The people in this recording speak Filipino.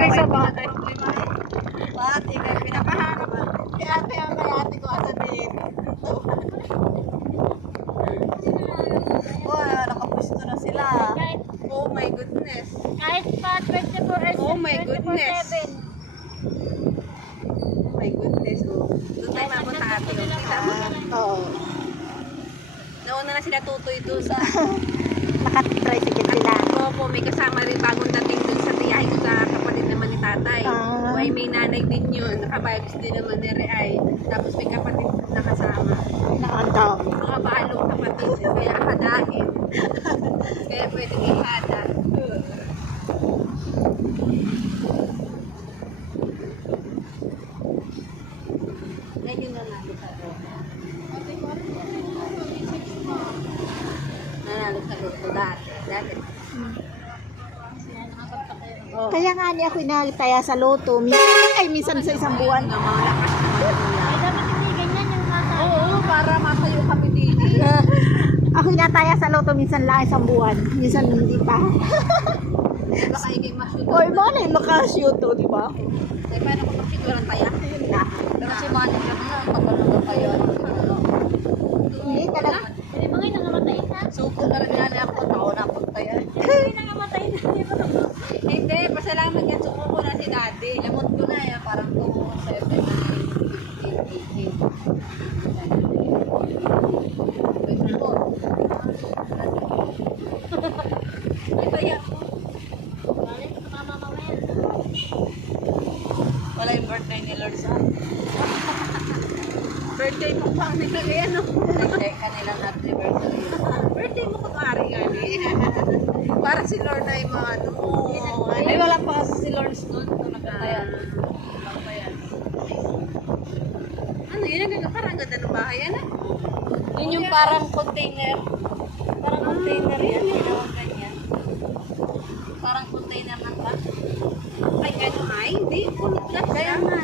Ay, sa bahay. Pati ka pinapahanap. Si ate ang kay ate ko asa din. Oh, nakapusto na sila. Oh my goodness. Kahit pa 24 hours, Oh my goodness. 24/7. Oh my goodness. Oh. Doon tayo mapunta ate. Oh. Kita mo? Oo. Nauna na sila tutoy doon sa... Nakatricycle sila. Opo, may kasama rin bagong dating doon sa tiyahin ko sa kapatid naman ni tatay. Ah. Ay, may nanay din yun. Nakabibes din naman ni Reay. Tapos may kapatid na kasama. Nakandam. Mga balong kapatid. Kaya hadahin. Kaya pwedeng ihada. Ganyan na natin sa nanalo sa luto dati. Oh. Kaya nga ni ako inalitaya sa loto. Minsan sa isang buwan. Ng mga lakas na magulang. Ay, dapat hindi ganyan yung mata. Oo, para matayo kami din. Ako inataya sa loto minsan lang isang buwan. Minsan hindi pa. Baka ikay mashoot. Oy, malay makashoot to, di ba? Eh, paano kung magsituran tayo? Na. Pero si manager na, pagkaluto pa yun. Hindi talaga. Hindi ba ngayon nangamatay na? Suko na rin nga ako, tao na pagtayo. Hindi nangamatay na. Hindi, pasalamat yan, suko ko na si daddy. Lamot ko na yan, parang 2, 7, 9, 8, 8. Ito yan. Balik, mama mamaya. Wala yung birthday ni Lord sa birthday mo pang nila yan, no? Birthday kanilang anniversary. Birthday mo kumari nga para si Lord ay mga ano. Ay, wala pa kasi si Lawrence nun. Nagkataya. Lang pa yan. Ano yun? Ang ganda. Parang ganda ng bahay yan, ah. Yun yung parang container. Parang container yan. Ginawang ganyan. Parang container ng truck. Ay, ano ay? Hindi. Punot lang siya. Kaya nga,